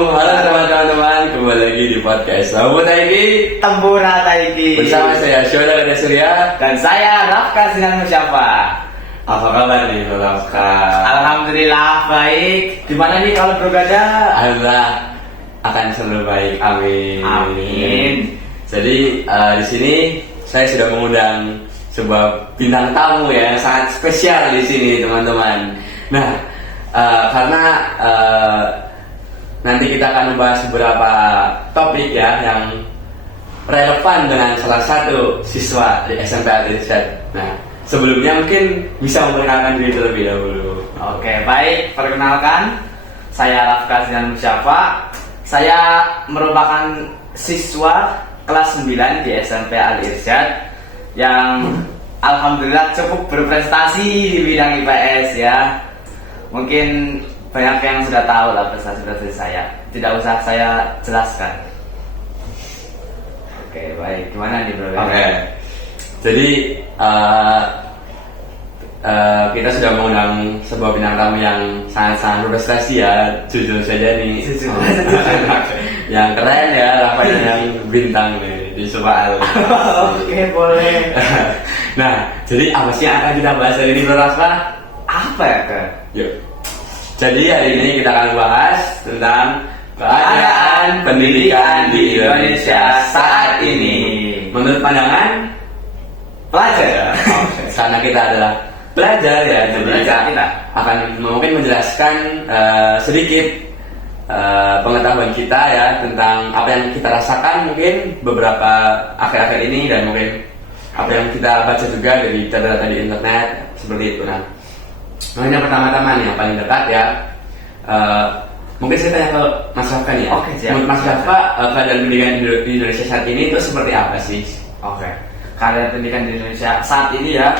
halo teman-teman, kembali lagi di podcast Lamu Taiki Tempura Taiki. bersama saya Shoda Gada Surya. Dan saya Rafka Sinan Musyafa. Apa kabar nih Rafka? Alhamdulillah baik. Gimana nih kalau bergada? Alhamdulillah akan selalu baik, amin. Amin. Jadi di sini saya sudah mengundang sebuah bintang tamu ya, yang sangat spesial di sini teman-teman. Nah, karena nanti kita akan membahas beberapa topik ya yang relevan dengan salah satu siswa di SMP Al-Irsyad. Nah, sebelumnya mungkin bisa memperkenalkan diri terlebih dahulu. Oke, baik. Perkenalkan, saya Rafka Sinan Musyafa. Saya merupakan siswa kelas 9 di SMP Al-Irsyad yang alhamdulillah cukup berprestasi di bidang IPS ya. Mungkin banyak yang sudah tahu lah prestasi-prestasi saya. Tidak usah saya jelaskan. Oke, baik. Gimana nih bro? Oke. Jadi kita sudah mengundang sebuah bintang tamu yang sangat-sangat berprestasi ya. Jujur saja nih. Yang keren ya, Rafael yang bintang nih di Soal. Oke, boleh. Nah, jadi apa sih yang akan kita bahas hari ini, Bro Rafa? Apa ya, Kak? Yuk. Jadi hari ini kita akan bahas tentang keadaan pendidikan di Indonesia saat ini. Menurut pandangan Pelajar. karena kita adalah pelajar ya, jadi kita akan mungkin menjelaskan sedikit pengetahuan kita ya tentang apa yang kita rasakan mungkin beberapa akhir-akhir ini dan mungkin apa yang kita baca juga dari data-data di internet seperti itu. Nah, yang pertama-tama nih yang paling dekat ya, mungkin saya tanya ke Mas Rafa nih ya. Oke, siap. Menurut Mas Rafa, keadaan pendidikan di Indonesia saat ini itu seperti apa sih? Oke. Keadaan pendidikan di Indonesia saat ini ya,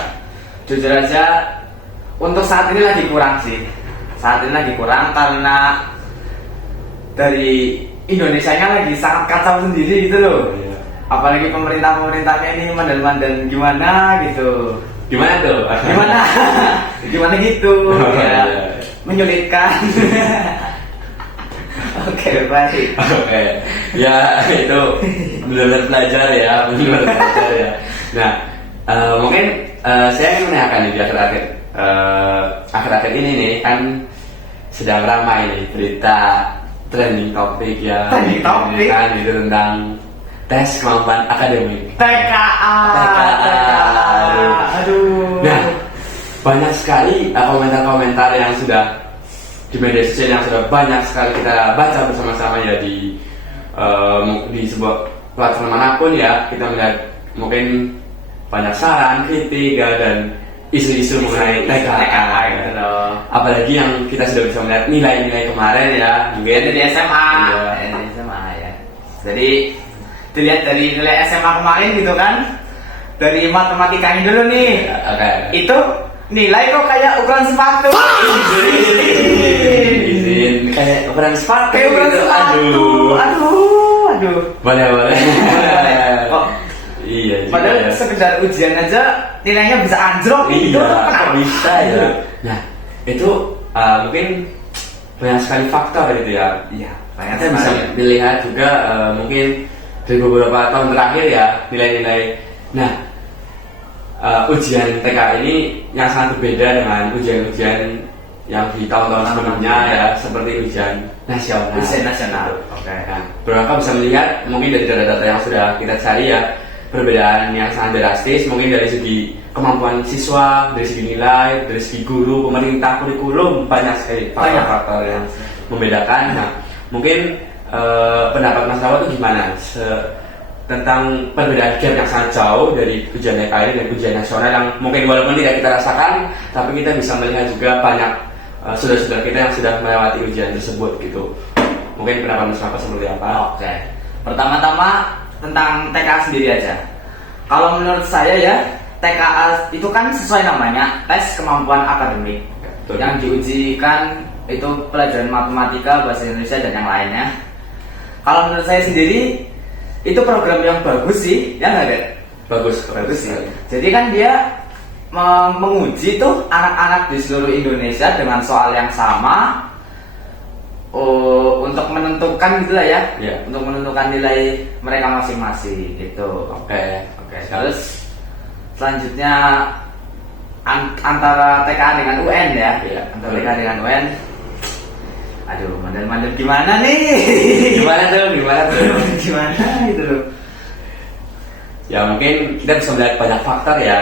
jujur aja untuk saat ini lagi kurang sih. Saat ini lagi kurang karena dari Indonesianya lagi sangat kacau sendiri gitu loh. Iya. Apalagi pemerintahnya ini mandal-mandal gimana gitu. Gimana tuh? Gimana? Gimana gitu ya. Menyulitkan. Oke, baik. Oke, ya itu benar-benar pelajar ya, benar-benar pelajar ya. Nah, mungkin saya ingin menanyakan nih di akhir-akhir ini nih kan sedang ramai nih berita trending topik ya, Trending topik? kan itu tentang tes kemampuan akademik. TKA. Aduh. Nah, banyak sekali komentar-komentar yang sudah di media sosial yang sudah banyak sekali kita baca bersama-sama ya di sebuah platform manapun ya, kita melihat mungkin banyak saran, kritik ya, dan isu-isu mengenai TKA gitu loh. apalagi yang kita sudah bisa melihat nilai-nilai kemarin ya, mungkin Di SMA. Iya. Di SMA ya. Jadi dilihat dari nilai SMA kemarin gitu kan, dari matematikanya dulu nih. Oke. Itu nilai kok kayak ukuran sepatu. Izin kayak ukuran sepatu Kayak ukuran gitu. sepatu. Aduh. Boleh. Kok Iya juga padahal ya. sekedar ujian aja nilainya bisa anjlok gitu. Iya, Kenapa kok bisa ya? Nah, itu mungkin banyak sekali faktor gitu ya. Iya, banyak Kita bisa sekali. dilihat juga mungkin dari beberapa tahun terakhir ya, nilai-nilai. Nah, ujian TK ini yang sangat berbeda dengan ujian-ujian yang di tahun-tahun sebelumnya ya, seperti ujian nasional. Ujian nasional. Oke. Nah, beberapa bisa melihat mungkin dari data-data yang sudah kita cari ya, perbedaan yang sangat drastis mungkin dari segi kemampuan siswa, dari segi nilai, dari segi guru, pemerintah, kurikulum, banyak sekali faktor-faktor yang membedakan. Nah, mungkin pendapat Mas Rawa itu gimana tentang perbedaan gap yang sangat jauh dari ujian TK ini dan ujian nasional yang mungkin walaupun tidak kita rasakan, tapi kita bisa melihat juga banyak saudara-saudara kita yang sudah melewati ujian tersebut gitu. Mungkin pendapat Mas Rawa seperti apa? Oke. Pertama-tama tentang TKA sendiri aja. Kalau menurut saya ya, TKA itu kan sesuai namanya, tes kemampuan akademik. Betul. Yang diujikan itu pelajaran matematika, bahasa Indonesia dan yang lainnya. Kalau menurut saya sendiri itu program yang bagus sih, ya nggak ada? Bagus sih. Jadi kan dia menguji tuh anak-anak di seluruh Indonesia dengan soal yang sama untuk menentukan menentukan gitu lah ya, Iya. untuk menentukan nilai mereka masing-masing gitu. Oke. Terus selanjutnya antara TKA dengan UN ya, Iya. antara TKA dengan UN. Aduh, mandel-mandel gimana nih? Gimana tuh? Gimana gitu loh. Ya mungkin kita bisa melihat banyak faktor ya.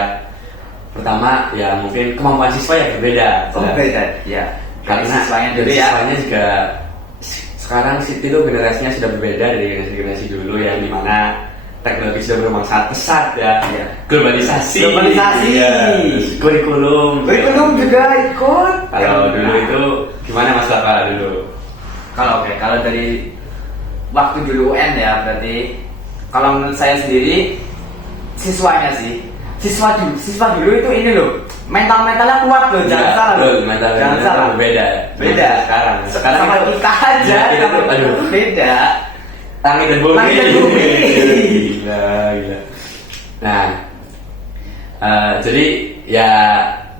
Pertama ya mungkin kemampuan siswa yang berbeda. Beda ya. Karena siswanya dulu dari ya. siswanya juga sekarang itu generasinya sudah berbeda dari generasi dulu yang dimana teknologi sudah berkembang sangat pesat ya. Iya. Globalisasi. Iya. Kurikulum juga ikut. Kalau dulu itu gimana Mas Bapak dulu? Kalau dari waktu dulu UN ya, berarti kalau menurut saya sendiri siswanya sih. Siswa dulu itu ini loh, mentalnya kuat loh, jangan salah loh. Jangan salah. Beda sekarang sama itu, kita aja, ya, sama aduh. itu beda. Langit dan bumi. Gila. Nah, jadi ya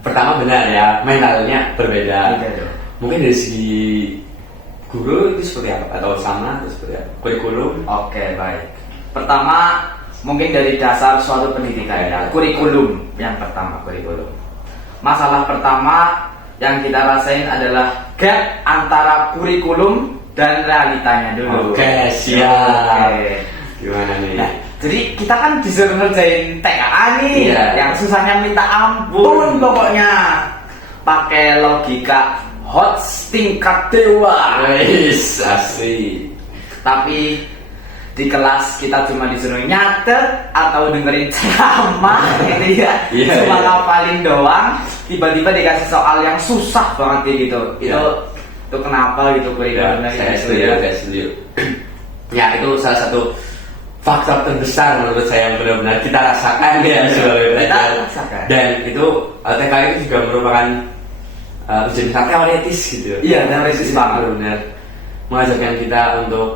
pertama benar ya, mentalnya berbeda. Beda dong. Mungkin dari segi guru itu seperti apa atau sama atau seperti apa? Kurikulum? Oke, baik. Pertama mungkin dari dasar suatu pendidikan ya, kurikulum yang pertama, kurikulum. Masalah pertama yang kita rasain adalah gap antara kurikulum dan realitanya dulu. Oke, siap. Oke. Gimana nih? Nah, jadi kita kan disuruh ngerjain TKA nih, Iya. yang susahnya minta ampun pokoknya. Pakai logika hot tingkat dewa. Wis, asik. Tapi di kelas kita cuma disuruh nyatet atau dengerin ceramah gitu ya, Iya, cuma iya. ngapalin doang, tiba-tiba dikasih soal yang susah banget kayak gitu. Iya. Itu kenapa gitu kurikulumnya Saya gitu setuju, ya. saya setuju. Ya itu salah satu faktor terbesar menurut saya yang benar-benar kita rasakan ya sebagai Kita belajar. rasakan. Dan itu TK itu juga merupakan ujian sangat teoritis gitu. Iya, teoritis banget. Benar mengajarkan kita untuk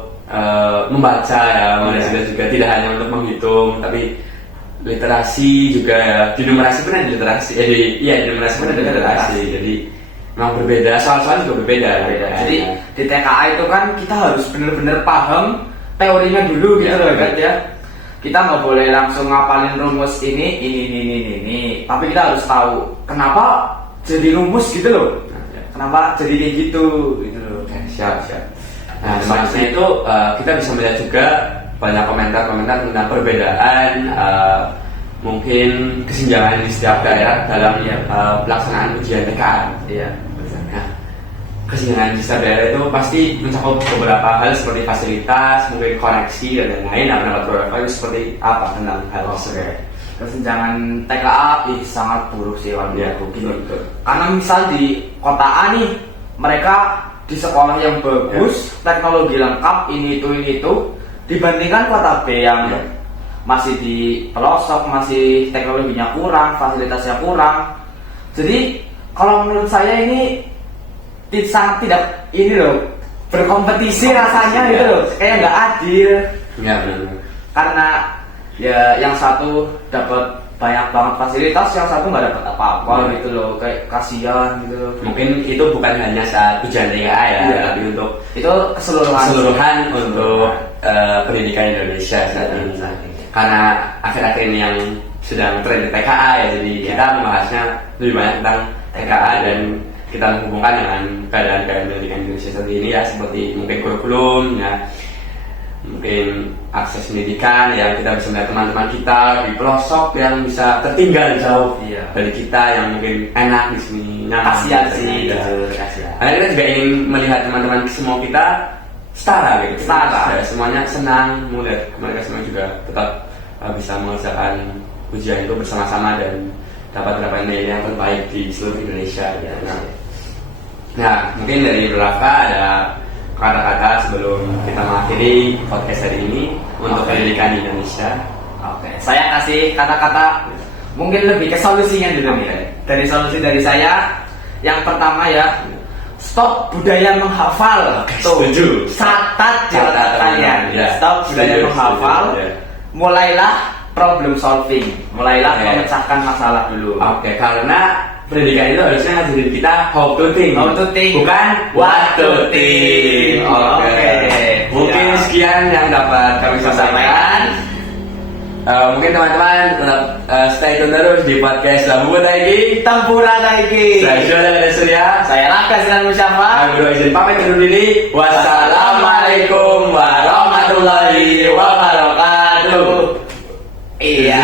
membaca ya, membaca juga tidak hanya untuk menghitung, tapi literasi juga ya. Di numerasi pun ada literasi. Di numerasi pun ada literasi. Jadi memang berbeda, soal-soal juga berbeda. Jadi di TKA itu kan kita harus bener-bener paham teorinya dulu gitu Ya, loh betul. kan ya. Kita nggak boleh langsung ngapalin rumus ini, tapi kita harus tahu kenapa jadi rumus gitu loh. Ya. Kenapa jadi kayak gitu loh. Oke, siap. Nah, selanjutnya itu kita bisa melihat juga banyak komentar-komentar tentang perbedaan mungkin kesenjangan di setiap daerah dalam pelaksanaan ujian TKA. Iya. Nah, kesenjangan di setiap daerah itu pasti mencakup beberapa hal seperti fasilitas, mungkin koneksi dan lain-lain. Nah, pendapat beberapa itu seperti apa tentang hal tersebut? Kesenjangan TKA sangat buruk sih kalau Ya, menurutku gini. betul. Karena misal di kota A nih, mereka di sekolah yang bagus, teknologi lengkap, ini itu, dibandingkan kota B yang Ya. masih di pelosok, masih teknologinya kurang, fasilitasnya kurang. Jadi kalau menurut saya ini sangat tidak ini loh, berkompetisi rasanya ya. gitu loh, kayak nggak adil. Ya, benar. Karena ya yang satu dapat banyak banget fasilitas, yang satu nggak dapat apa-apa gitu loh, kayak kasihan gitu loh. Mungkin itu bukan hanya saat ujian TKA ya, Iya. tapi untuk Itu keseluruhan untuk pendidikan Indonesia saat ini. Karena akhir-akhir ini yang sedang tren di TKA ya, jadi kita membahasnya lebih banyak tentang TKA dan kita menghubungkan dengan keadaan pendidikan Indonesia saat ini ya, seperti mungkin kurikulum ya, mungkin akses pendidikan yang kita bisa melihat teman-teman kita di pelosok yang bisa tertinggal jauh Iya. dari kita yang mungkin enak di sini nyaman. kasihan sih Ya. gitu, kasihan. Karena kita juga ingin melihat teman-teman semua kita setara gitu. Setara. Ya, semuanya senang melihat mereka semua juga tetap bisa mengerjakan ujian itu bersama-sama dan dapat mendapatkan nilai yang terbaik di seluruh Indonesia. Ya. Nah, mungkin dari Rafka ada kata-kata sebelum kita mengakhiri podcast hari ini untuk pendidikan di Indonesia. Oke, saya kasih kata-kata mungkin lebih ke solusinya dulu nih. Dari solusi dari saya, yang pertama ya, stop budaya menghafal. Setuju. Catat di otak kalian. Ya. Stop budaya Setuju, menghafal. setuju, ya. Mulailah problem solving. Mulailah Oke. memecahkan masalah dulu. Oke, karena pendidikan itu harusnya ngajarin kita how to think, How to think. bukan what to think. Oke. sekian yang dapat kami sampaikan. Mungkin teman-teman tetap stay tune terus di podcast Lambu Taiki Tempura Taiki. Saya Jola dan Surya. Saya Raka Sinan Musyafa. Kami berdua izin pamit undur diri. Wassalamualaikum warahmatullahi wabarakatuh. Iya.